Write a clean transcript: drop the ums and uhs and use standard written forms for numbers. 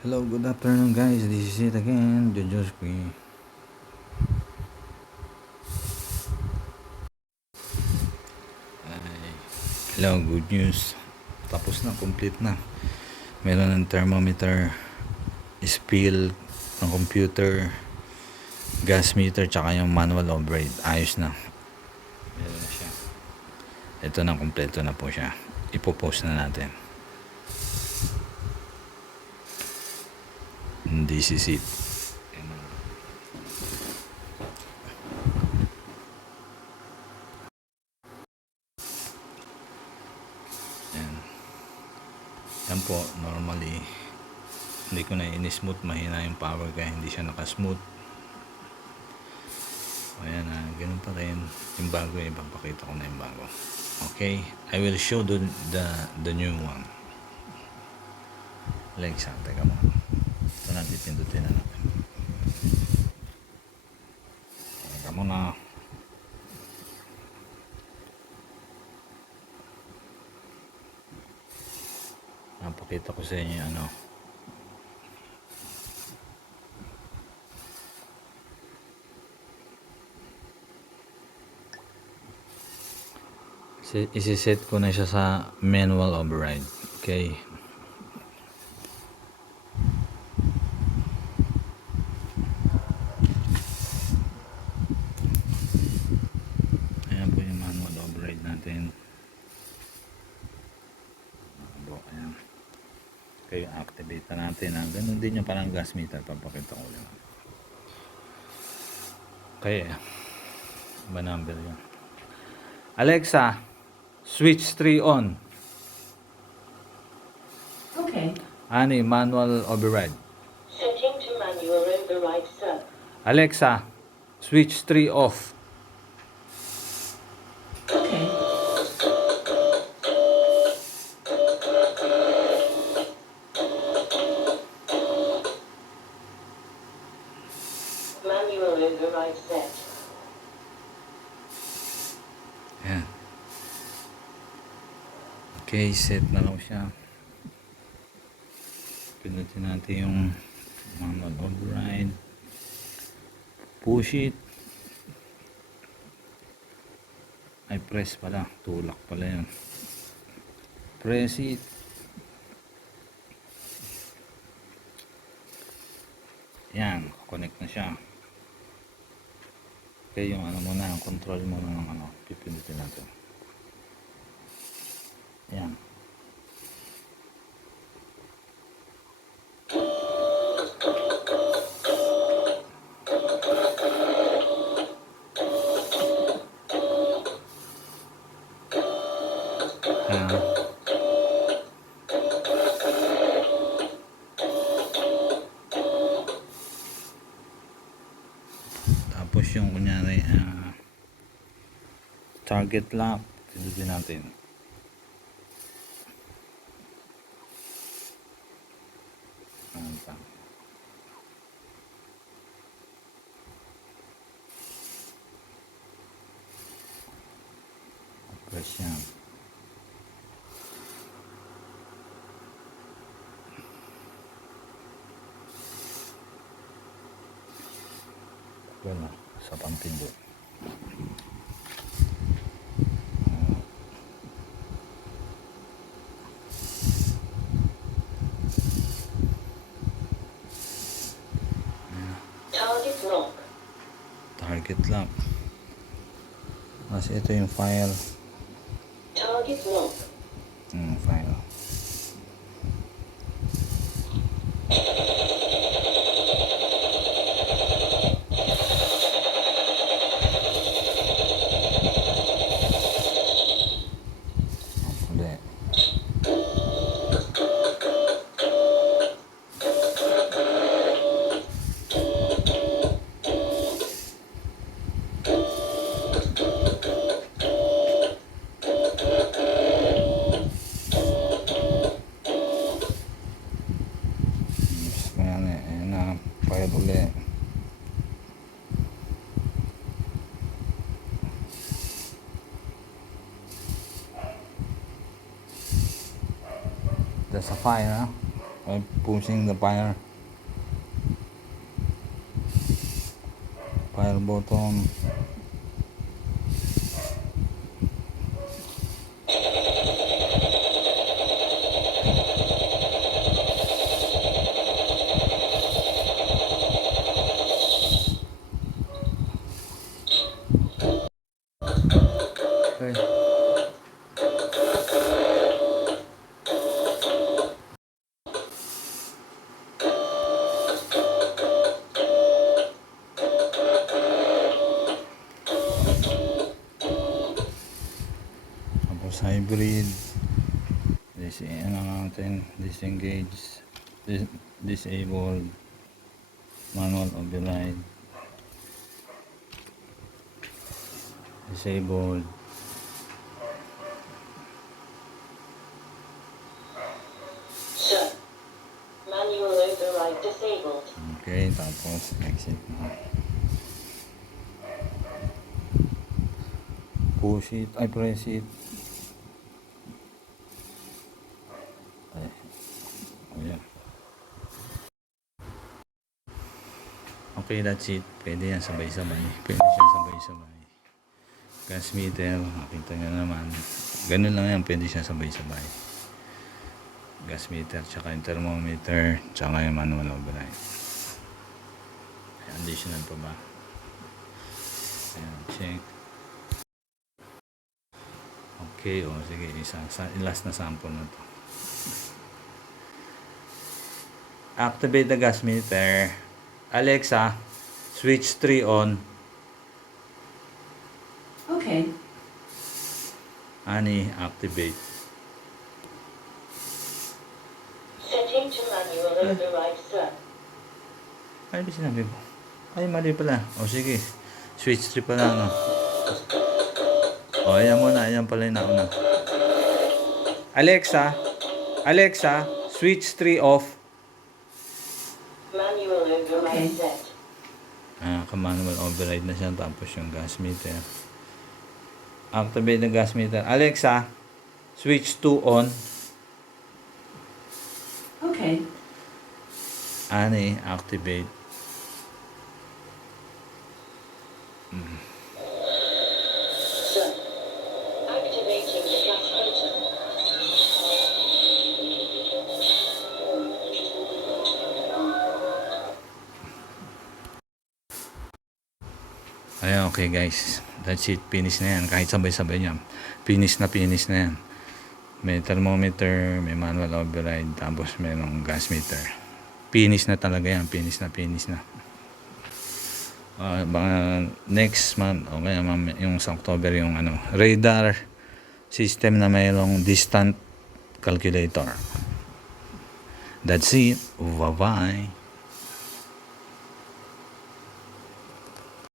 Hello, good afternoon guys. This is it again, Jojo Squee. Hello, good news. Tapos na, complete na. Meron ng thermometer, spill ng computer, gas meter, tsaka yung manual override. Ayos na. Meron na siya. Ito na, kompleto na po siya. Ipopost na natin. This is it. Yan. Yan po, normally hindi ko na in-smooth, mahina yung power kaya hindi siya nakasmooth. Ayan na, ganun pa rin. Yung bago, ipapakita ko na yung bago. Okay, I will show the new one. Alexa, teka mo. Ito natin, pindutin na natin. Teka mo na. Napakita ko sa inyo ano. Isi-set ko na siya sa manual override. Okay. Ayan po yung manual override natin. Ayan. Okay, activate na natin. Ganun din yung parang gas meter. Papakita ko lang. Okay. Iba number yun. Alexa, switch 3 on. Okay. Ani, manual override. Setting to manual override, sir. Alexa, switch 3 off. Okay. Manual override set. Ayan. Okay, set na lang siya. Pinutin natin yung manual override. Push it. Ay, press pala. Tulak pala yun. Press it. Yan, connect na siya. Okay, yung ano muna, yung control muna ng ano, pipindutin natin. Yan. Tapos yung kunyari target lock, pindutin natin. Press yan. Wala, sa pampindot. Target lock. Target lock. Kasi ito yung file. Target lock. File. Uli. Ayan eh. Ayan na. File uli. There's a file, ha? by pushing the fire button. Okay. Tapos hybrid. Ano natin, disengage, disabled, manual override, disabled, Sir. Manual override disabled. okay, tapos exit na. Push it, I press it. Ay, ayan. Okay, that's it. Pwede yan sabay-sabay. Pwede siya sabay-sabay. Gas meter, nakita nyo naman. Ganun lang yan, pwede siya sabay-sabay. Gas meter, tsaka yung thermometer, tsaka yung manual override. Additional pa ba? Ayan, check. Okay, o sige, last na sample na to. Activate the gas meter. Alexa, switch 3 on. Okay. Ani, activate. Setting to manual override, sir. Ay, di sinabi ko. Ay, mali pala. O sige, switch 3 pala, no? O, ayan muna. Ayan pala yung nauna. Alexa, switch 3 off. Manual override Okay. set. Manual override na siya. Tapos yung gas meter. Activate the gas meter. Alexa, switch 2 on. Okay. Ani, activate. Sir. Activating the gas meter. Ayan, okay guys. That's it. Finish na yan. Kahit sabay-sabay niya. Finish na yan. May thermometer, may manual override, tapos mayroong gas meter. Finish na talaga yan. Finish na. Baka next month, o kaya yung sa October, yung radar system na mayroong distant calculator. That's it. Bye-bye.